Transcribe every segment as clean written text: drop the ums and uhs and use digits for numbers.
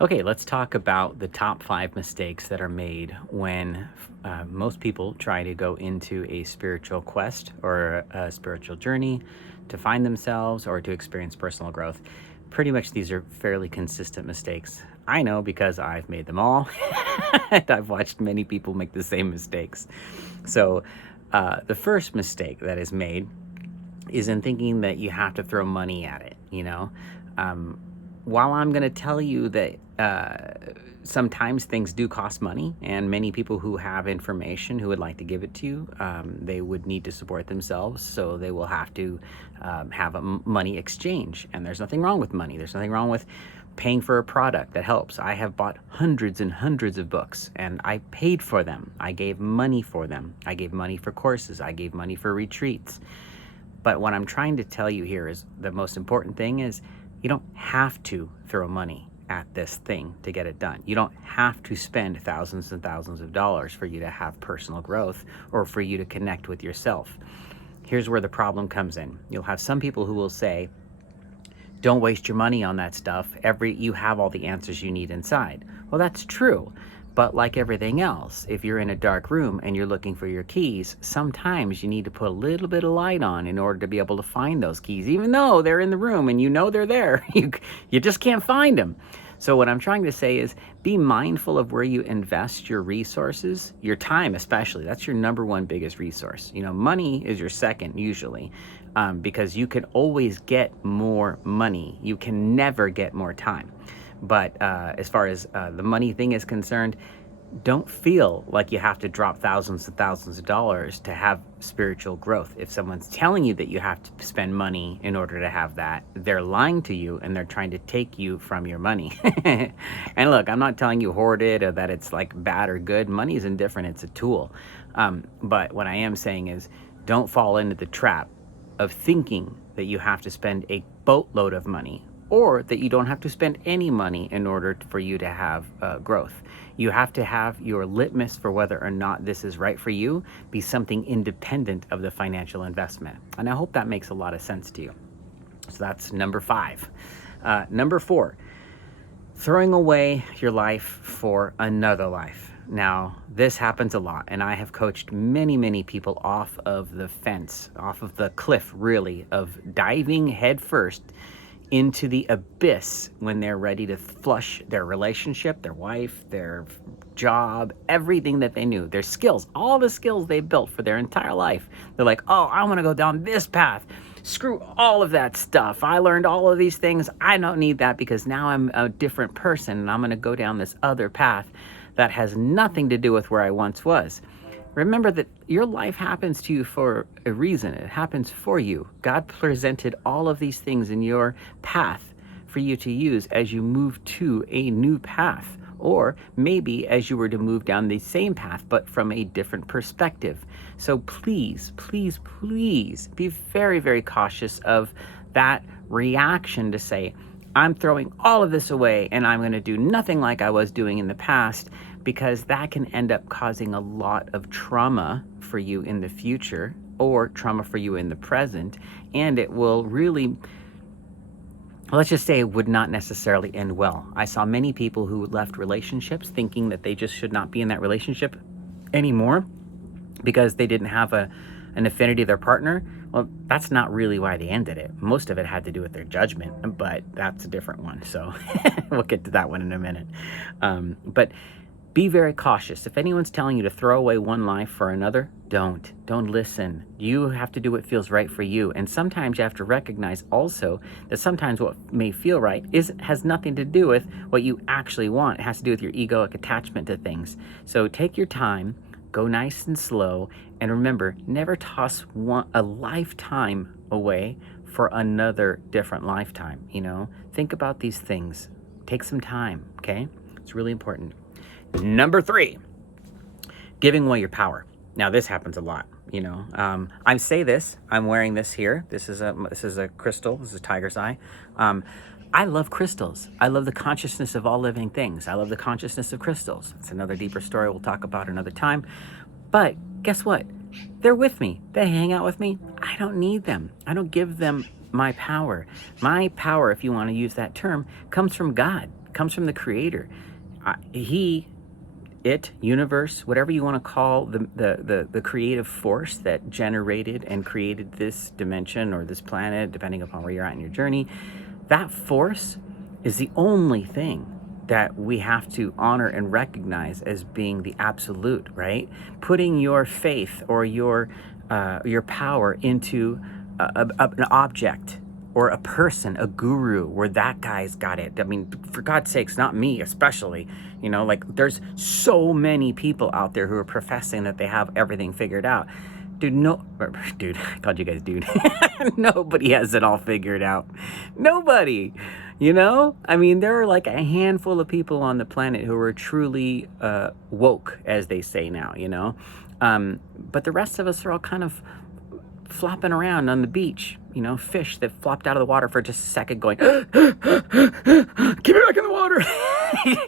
Okay, let's talk about the top 5 mistakes that are made when most people try to go into a spiritual quest or a spiritual journey to find themselves or to experience personal growth. Pretty much these are fairly consistent mistakes. I know because I've made them all, and I've watched many people make the same mistakes. So, the first mistake that is made is in thinking that you have to throw money at it. Um, while I'm going to tell you that sometimes things do cost money, and many people who have information who would like to give it to you, they would need to support themselves, so they will have to have a money exchange. And there's nothing wrong with money. There's nothing wrong with paying for a product that helps. I have bought hundreds and hundreds of books, and I paid for them. I gave money for them. I gave money for courses. I gave money for retreats. But what I'm trying to tell you here is the most important thing is you don't have to throw money at this thing to get it done. You don't have to spend thousands and thousands of dollars for you to have personal growth or for you to connect with yourself. Here's where the problem comes in. You'll have some people who will say, don't waste your money on that stuff. You have all the answers you need inside. Well, that's true. But like everything else, if you're in a dark room and you're looking for your keys, sometimes you need to put a little bit of light on in order to be able to find those keys, even though they're in the room and you know they're there. You just can't find them. So what I'm trying to say is be mindful of where you invest your resources, your time especially. That's your number one biggest resource. Money is your second usually, because you can always get more money. You can never get more time. But as far as the money thing is concerned, don't feel like you have to drop thousands and thousands of dollars to have spiritual growth. If someone's telling you that you have to spend money in order to have that, they're lying to you and they're trying to take you from your money. And look, I'm not telling you hoard it or that it's like bad or good. Money is indifferent. It's a tool. But what I am saying is don't fall into the trap of thinking that you have to spend a boatload of money or that you don't have to spend any money in order for you to have growth. You have to have your litmus for whether or not this is right for you be something independent of the financial investment. And I hope that makes a lot of sense to you. So that's number 5. Number 4, throwing away your life for another life. Now, this happens a lot, and I have coached many, many people off of the fence, off of the cliff, really, of diving headfirst into the abyss when they're ready to flush their relationship, their wife, their job, everything that they knew, their skills, all the skills they built for their entire life. They're like, oh, I want to go down this path. Screw all of that stuff. I learned all of these things. I don't need that because now I'm a different person and I'm going to go down this other path that has nothing to do with where I once was. Remember that your life happens to you for a reason. It happens for you. God presented all of these things in your path for you to use as you move to a new path, or maybe as you were to move down the same path, but from a different perspective. So please, please, please be very, very cautious of that reaction to say, I'm throwing all of this away and I'm going to do nothing like I was doing in the past, because that can end up causing a lot of trauma for you in the future or trauma for you in the present. And it will really, let's just say, it would not necessarily end well. I saw many people who left relationships thinking that they just should not be in that relationship anymore because they didn't have an affinity to their partner. Well, that's not really why they ended it. Most of it had to do with their judgment, but that's a different one. So we'll get to that one in a minute. But be very cautious. If anyone's telling you to throw away one life for another, don't listen. You have to do what feels right for you. And sometimes you have to recognize also that sometimes what may feel right has nothing to do with what you actually want. It has to do with your egoic attachment to things. So take your time, go nice and slow, and remember, never toss a lifetime away for another different lifetime. Think about these things. Take some time, okay? It's really important. Number 3, giving away your power. Now, this happens a lot. I say this. I'm wearing this here. This is a crystal. This is a tiger's eye. I love crystals. I love the consciousness of all living things. I love the consciousness of crystals. It's another deeper story we'll talk about another time. But guess what? They're with me. They hang out with me. I don't need them. I don't give them my power. My power, if you want to use that term, comes from God. It comes from the Creator. Universe, whatever you want to call the creative force that generated and created this dimension or this planet, depending upon where you're at in your journey, that force is the only thing that we have to honor and recognize as being the absolute, right? Putting your faith or your power into an object or a person, a guru, where that guy's got it. I mean, for God's sakes, not me especially. You know, like there's so many people out there who are professing that they have everything figured out. Dude, I called you guys dude. Nobody has it all figured out. Nobody, you know? I mean, there are like a handful of people on the planet who are truly woke, as they say now, you know? But the rest of us are all kind of flopping around on the beach, you know, fish that flopped out of the water for just a second going, get me back in the water.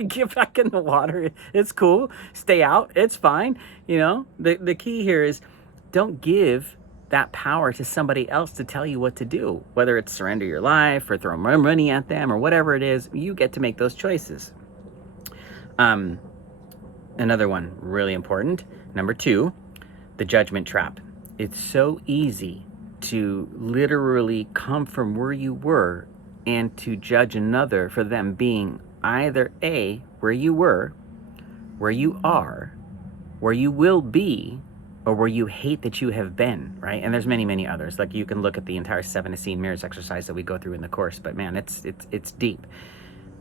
Get back in the water. It's cool. Stay out. It's fine. You know, the key here is don't give that power to somebody else to tell you what to do, whether it's surrender your life or throw more money at them or whatever it is. You get to make those choices. Another one, really important. Number 2, the judgment trap. It's so easy to literally come from where you were and to judge another for them being either A, where you were, where you are, where you will be, or where you hate that you have been, right? And there's many, many others. Like you can look at the entire 7 Essene Mirrors exercise that we go through in the course, but man, it's deep.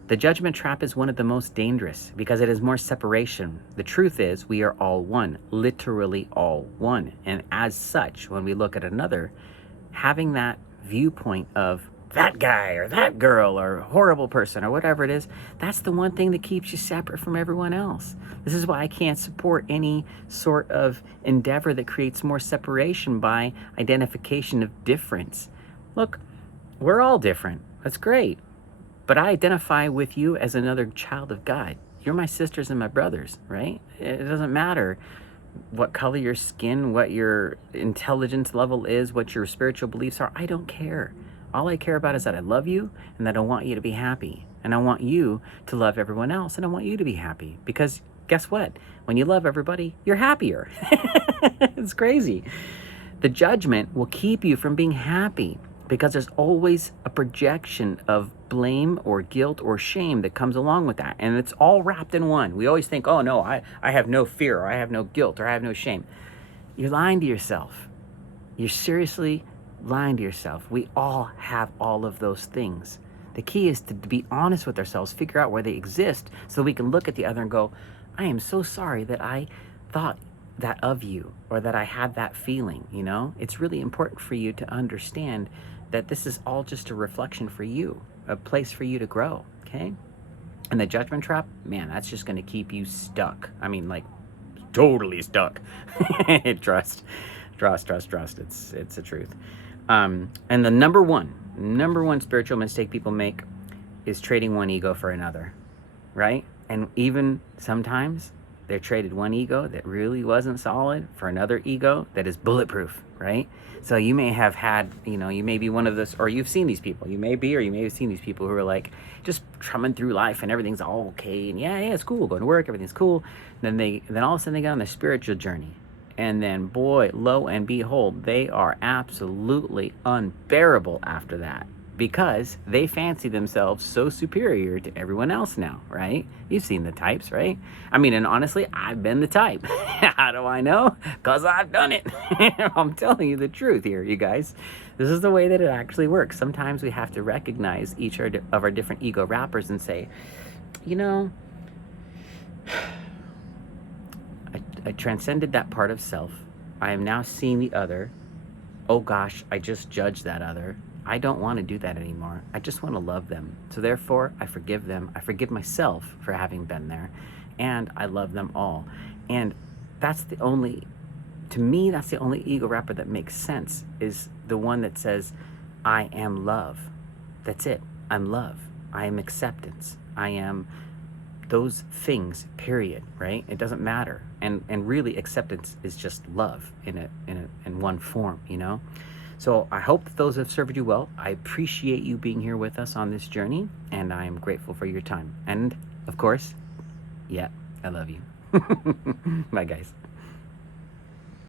The judgment trap is one of the most dangerous because it is more separation. The truth is we are all one, literally all one. And as such, when we look at another, having that viewpoint of that guy or that girl or horrible person or whatever it is, that's the one thing that keeps you separate from everyone else. This is why I can't support any sort of endeavor that creates more separation by identification of difference. Look, we're all different. That's great. But I identify with you as another child of God. You're my sisters and my brothers, right? It doesn't matter what color your skin, what your intelligence level is, what your spiritual beliefs are. I don't care. All I care about is that I love you and that I want you to be happy. And I want you to love everyone else and I want you to be happy. Because guess what? When you love everybody, you're happier. It's crazy. The judgment will keep you from being happy because there's always a projection of blame or guilt or shame that comes along with that. And it's all wrapped in one. We always think, oh no, I have no fear or I have no guilt or I have no shame. You're lying to yourself. You're seriously lying to yourself. We all have all of those things. The key is to be honest with ourselves, figure out where they exist so we can look at the other and go, I am so sorry that I thought that of you or that I had that feeling, you know? It's really important for you to understand that this is all just a reflection for you, a place for you to grow, okay? And the judgment trap, man, that's just going to keep you stuck. I mean, like, totally stuck. Trust. It's the truth. And the number one spiritual mistake people make is trading one ego for another, right? And even sometimes they traded one ego that really wasn't solid for another ego that is bulletproof, right? So you may have had, you know, you may be one of this, or you've seen these people. You may be, or you may have seen these people who are like just trumming through life and everything's all okay. And yeah, it's cool. Going to work, everything's cool. Then all of a sudden they get on their spiritual journey. And then, boy, lo and behold, they are absolutely unbearable after that because they fancy themselves so superior to everyone else now, right? You've seen the types, right? I mean, and honestly, I've been the type. How do I know? Because I've done it. I'm telling you the truth here, you guys. This is the way that it actually works. Sometimes we have to recognize each of our different ego wrappers and say, you know, I transcended that part of self. I am now seeing the other. Oh gosh, I just judged that other. I don't want to do that anymore. I just want to love them. So therefore, I forgive them. I forgive myself for having been there. And I love them all. And that's the only, to me, that's the only ego wrapper that makes sense, is the one that says, I am love. That's it. I'm love. I am acceptance. I am those things, period, right? It doesn't matter. And really acceptance is just love in one form, you know? So I hope that those have served you well. I appreciate you being here with us on this journey, and I am grateful for your time. And of course, yeah, I love you. Bye, guys.